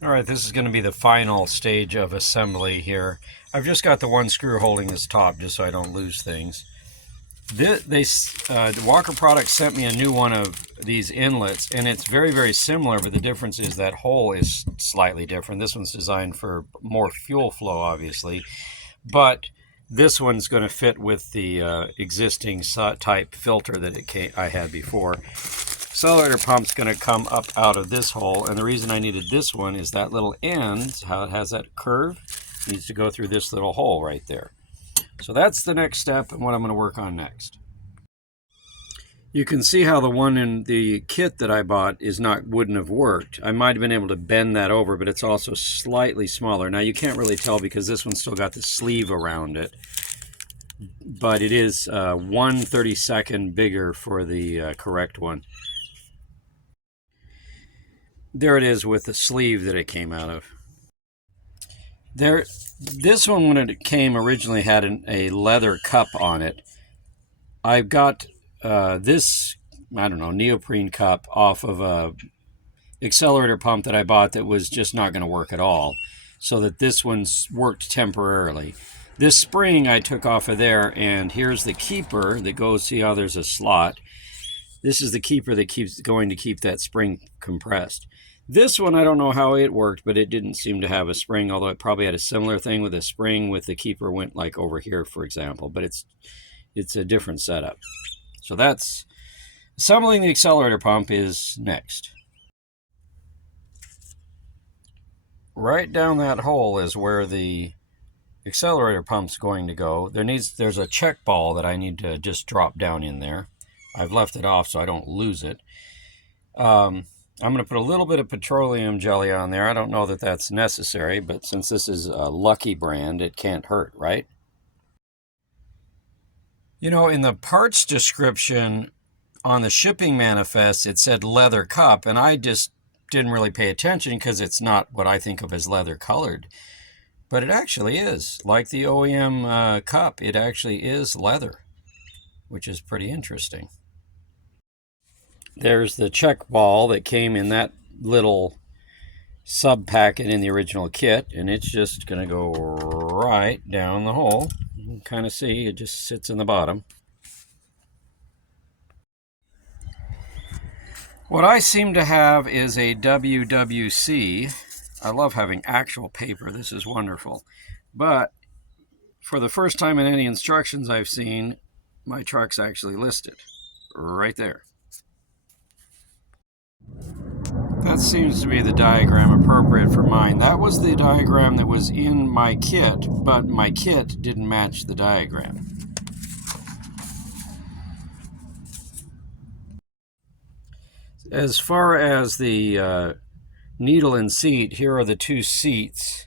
All right, this is going to be the final stage of assembly here. I've just got the one screw holding this top just so I don't lose things. The Walker Products sent me a new one of these inlets, and it's very, very similar, but the difference is that hole is slightly different. This one's designed for more fuel flow, obviously, but this one's going to fit with the existing type filter that I had before. Accelerator pump's going to come up out of this hole, and the reason I needed this one is that little end, how it has that curve, needs to go through this little hole right there. So that's the next step and what I'm going to work on next. You can see how the one in the kit that I bought wouldn't have worked. I might have been able to bend that over, but it's also slightly smaller. Now you can't really tell because this one's still got the sleeve around it, but it is 1/32 bigger for the correct one. There it is with the sleeve that it came out of. This one, when it came originally, had a leather cup on it. I've got this, I don't know, neoprene cup off of a accelerator pump that I bought that was just not going to work at all, so that this one's worked temporarily. This spring I took off of there, and here's the keeper that goes, see how there's a slot. This is the keeper that keeps going to keep that spring compressed. This one, I don't know how it worked, but it didn't seem to have a spring, although it probably had a similar thing with a spring with the keeper went like over here, for example, but it's a different setup. So that's assembling the accelerator pump is next. Right down that hole is where the accelerator pump's going to go. There's a check ball that I need to just drop down in there. I've left it off so I don't lose it. I'm going to put a little bit of petroleum jelly on there. I don't know that that's necessary, but since this is a Lucky brand, it can't hurt, right? You know, in the parts description on the shipping manifest, it said leather cup, and I just didn't really pay attention because it's not what I think of as leather colored. But it actually is. Like the OEM cup, it actually is leather, which is pretty interesting. There's the check ball that came in that little sub packet in the original kit, and it's just going to go right down the hole. You can kind of see it just sits in the bottom. What I seem to have is a WWC. I love having actual paper. This is wonderful. But for the first time in any instructions I've seen, my truck's actually listed right there. That seems to be the diagram appropriate for mine. That was the diagram that was in my kit, but my kit didn't match the diagram. As far as the needle and seat, here are the two seats.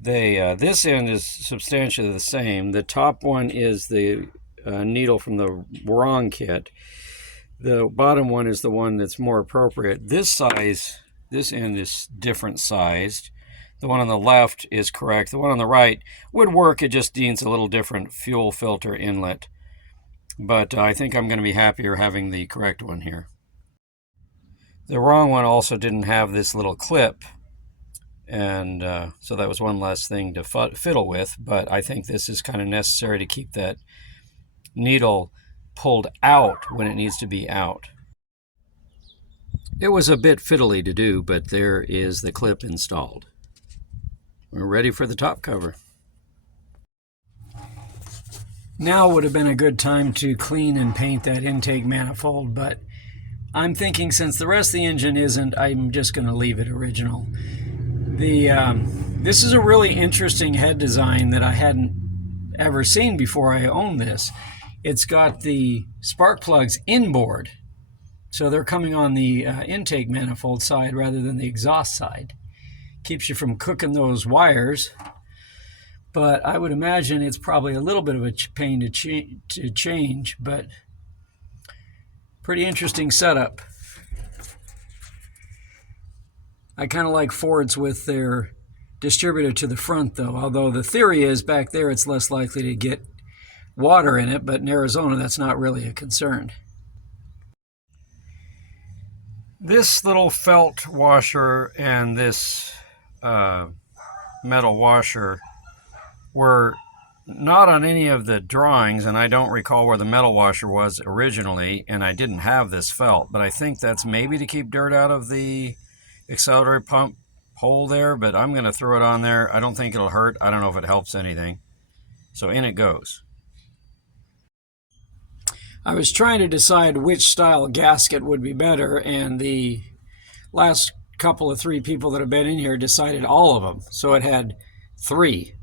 This end is substantially the same. The top one is the needle from the wrong kit. The bottom one is the one that's more appropriate. This end is different sized. The one on the left is correct. The one on the right would work. It just needs a little different fuel filter inlet. But I think I'm going to be happier having the correct one here. The wrong one also didn't have this little clip, and so that was one less thing to fiddle with, but I think this is kind of necessary to keep that needle pulled out when it needs to be out. It was a bit fiddly to do, but there is the clip installed. We're ready for the top cover. Now would have been a good time to clean and paint that intake manifold, but I'm thinking since the rest of the engine isn't, I'm just going to leave it original. This is a really interesting head design that I hadn't ever seen before I owned this. It's got the spark plugs inboard, so they're coming on the intake manifold side rather than the exhaust side. Keeps you from cooking those wires, but I would imagine it's probably a little bit of a pain to change, but pretty interesting setup. I kind of like Fords with their distributor to the front though, although the theory is back there it's less likely to get water in it, but in Arizona that's not really a concern. This little felt washer and this metal washer were not on any of the drawings, and I don't recall where the metal washer was originally, and I didn't have this felt, but I think that's maybe to keep dirt out of the accelerator pump hole there, but I'm going to throw it on there. I don't think it'll hurt. I don't know if it helps anything. So in it goes. I was trying to decide which style gasket would be better, and the last couple of 3 people that have been in here decided all of them. So it had 3.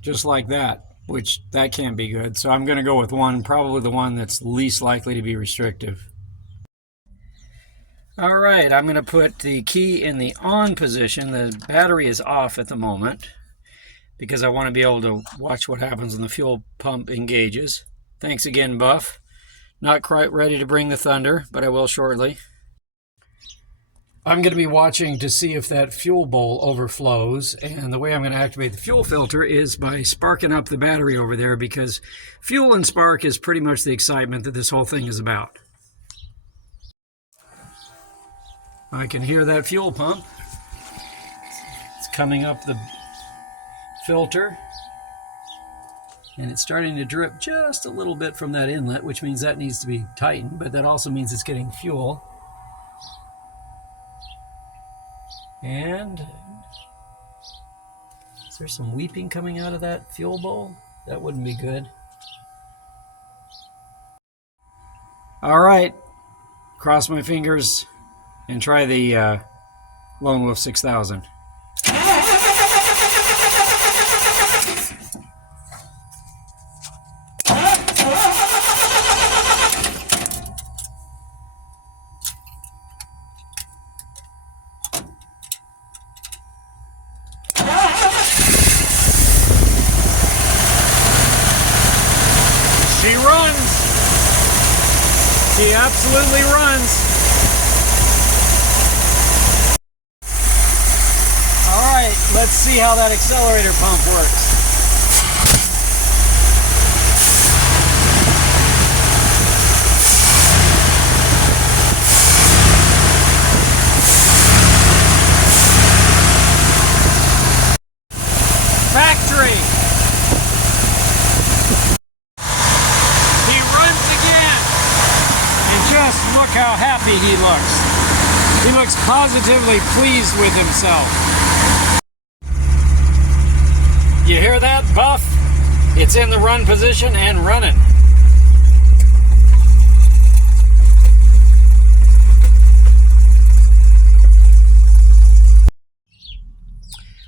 Just like that, which that can't be good. So I'm going to go with one, probably the one that's least likely to be restrictive. All right, I'm going to put the key in the on position. The battery is off at the moment because I want to be able to watch what happens when the fuel pump engages. Thanks again, Buff. Not quite ready to bring the thunder, but I will shortly. I'm going to be watching to see if that fuel bowl overflows, and the way I'm going to activate the fuel filter is by sparking up the battery over there, because fuel and spark is pretty much the excitement that this whole thing is about. I can hear that fuel pump. It's coming up the filter, and it's starting to drip just a little bit from that inlet, which means that needs to be tightened, but that also means it's getting fuel. And is there some weeping coming out of that fuel bowl? That wouldn't be good. All right, cross my fingers and try the Lone Wolf 6000. She runs. She absolutely runs. All right, let's see how that accelerator pump works. Factory. Just look how happy he looks. He looks positively pleased with himself. You hear that, Buff? It's in the run position and running.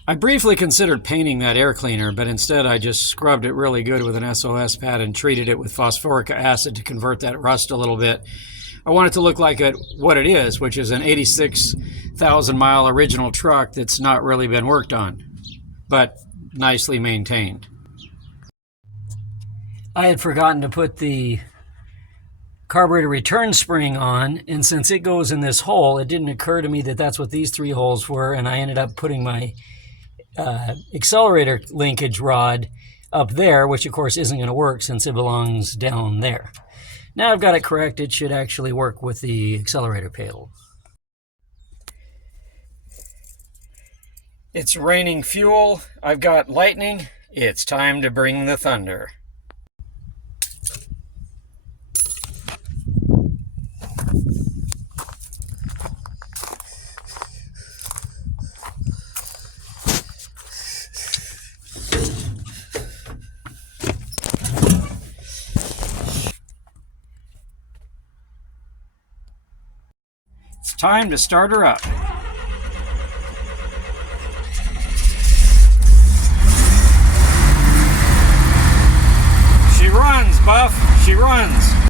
I briefly considered painting that air cleaner, but instead I just scrubbed it really good with an SOS pad and treated it with phosphoric acid to convert that rust a little bit. I want it to look like what it is, which is an 86,000 mile original truck that's not really been worked on, but nicely maintained. I had forgotten to put the carburetor return spring on, and since it goes in this hole, it didn't occur to me that that's what these 3 holes were, and I ended up putting my accelerator linkage rod up there, which of course isn't going to work since it belongs down there. Now I've got it correct. It should actually work with the accelerator pedal. It's raining fuel. I've got lightning. It's time to bring the thunder. It's time to start her up. She runs, Buff. She runs.